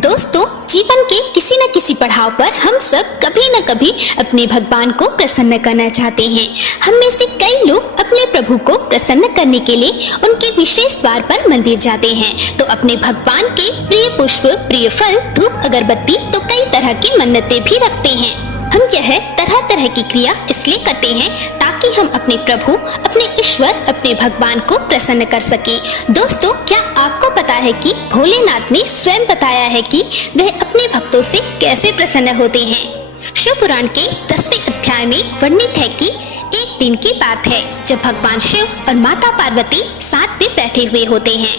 दोस्तों, जीवन के किसी न किसी पड़ाव पर हम सब कभी न कभी अपने भगवान को प्रसन्न करना चाहते हैं। हम में से कई लोग अपने प्रभु को प्रसन्न करने के लिए उनके विशेष द्वार पर मंदिर जाते हैं तो अपने भगवान के प्रिय पुष्प, प्रिय फल, धूप, अगरबत्ती तो कई तरह की मन्नतें भी रखते हैं। हम यह तरह तरह की क्रिया इसलिए करते हैं ताकि हम अपने प्रभु, अपने ईश्वर, अपने भगवान को प्रसन्न कर सके। दोस्तों, क्या आपको पता है कि भोलेनाथ ने स्वयं बताया है कि वह अपने भक्तों से कैसे प्रसन्न होते हैं। शिव पुराण के 10वें अध्याय में वर्णित है कि एक दिन की बात है जब भगवान शिव और माता पार्वती साथ में बैठे हुए होते हैं।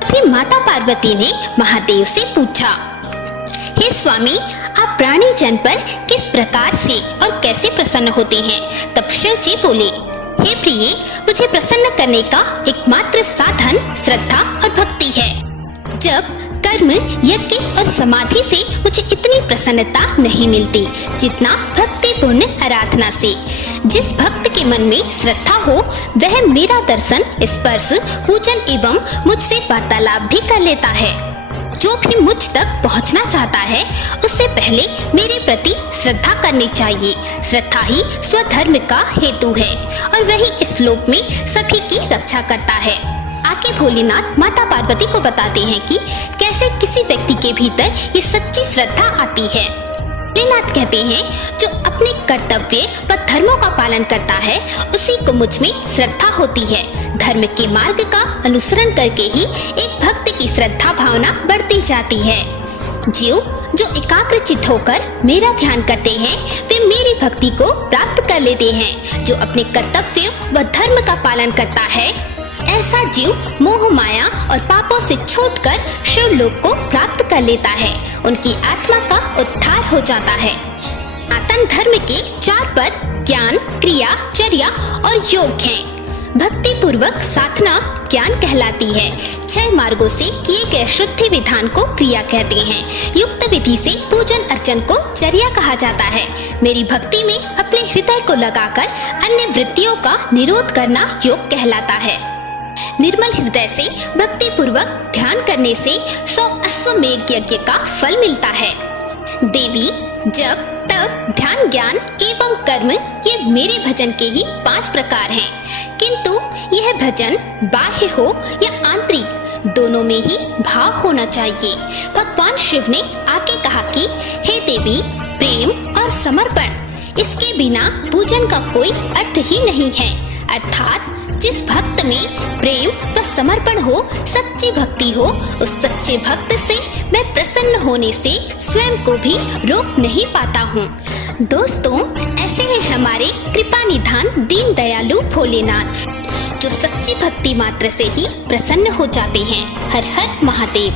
तभी माता पार्वती ने महादेव से पूछा, हे स्वामी, आप प्राणी जन पर किस प्रकार से और कैसे प्रसन्न होते हैं। तब शिव जी बोले, हे प्रिय, मुझे प्रसन्न करने का एकमात्र साधन श्रद्धा और भक्ति है। जब कर्म, यज्ञ और समाधि से मुझे इतनी प्रसन्नता नहीं मिलती जितना भक्तिपूर्ण आराधना से। जिस भक्त के मन में श्रद्धा हो वह मेरा दर्शन, स्पर्श, पूजन एवं मुझसे वार्तालाप भी कर लेता है। जो भी मुझ तक पहुंचना चाहता है उससे पहले मेरे प्रति श्रद्धा करनी चाहिए। श्रद्धा ही स्वधर्म का हेतु है और वही इस लोक में सभी की रक्षा करता है। आगे भोलेनाथ माता पार्वती को बताते हैं कि कैसे किसी व्यक्ति के भीतर ये सच्ची श्रद्धा आती है। भोलेनाथ कहते हैं, जो अपने कर्तव्य व धर्मों का पालन करता है उसी को मुझ में श्रद्धा होती है। धर्म के मार्ग का अनुसरण करके ही एक भक्त की श्रद्धा भावना बढ़ती जाती है। जीव जो एकाग्रचित्त होकर मेरा ध्यान करते हैं वे मेरी भक्ति को प्राप्त कर लेते हैं। जो अपने कर्तव्यों व धर्म का पालन करता है ऐसा जीव मोह, माया और पापों से छूटकर शिवलोक को प्राप्त कर लेता है। उनकी आत्मा का उद्धार हो जाता है। सनातन धर्म के 4 पद ज्ञान, क्रिया, चर्या और योग हैं। भक्ति पूर्वक साधना ज्ञान कहलाती है। 6 मार्गों से किए गए शुद्धि विधान को क्रिया कहते हैं। युक्त विधि से पूजन अर्चन को चर्या कहा जाता है। मेरी भक्ति में अपने हृदय को लगाकर अन्य वृत्तियों का निरोध करना योग कहलाता है। निर्मल हृदय से भक्ति पूर्वक ध्यान करने से 100 अश्वमेध यज्ञ का फल मिलता है। देवी, जप, तप, ध्यान, ज्ञान एवं कर्म ये मेरे भजन के ही 5 प्रकार हैं। किंतु यह भजन बाह्य हो या आंतरिक दोनों में ही भाव होना चाहिए। भगवान शिव ने आगे कहा कि हे देवी, प्रेम और समर्पण, इसके बिना पूजन का कोई अर्थ ही नहीं है। अर्थात जिस भक्त में प्रेम व समर्पण हो, सच्ची भक्ति हो, उस सच्चे भक्त से मैं प्रसन्न होने से स्वयं को भी रोक नहीं पाता हूँ। दोस्तों, ऐसे हैं हमारे कृपा निधान दीन दयालु भोलेनाथ, जो सच्ची भक्ति मात्र से ही प्रसन्न हो जाते हैं। हर हर महादेव।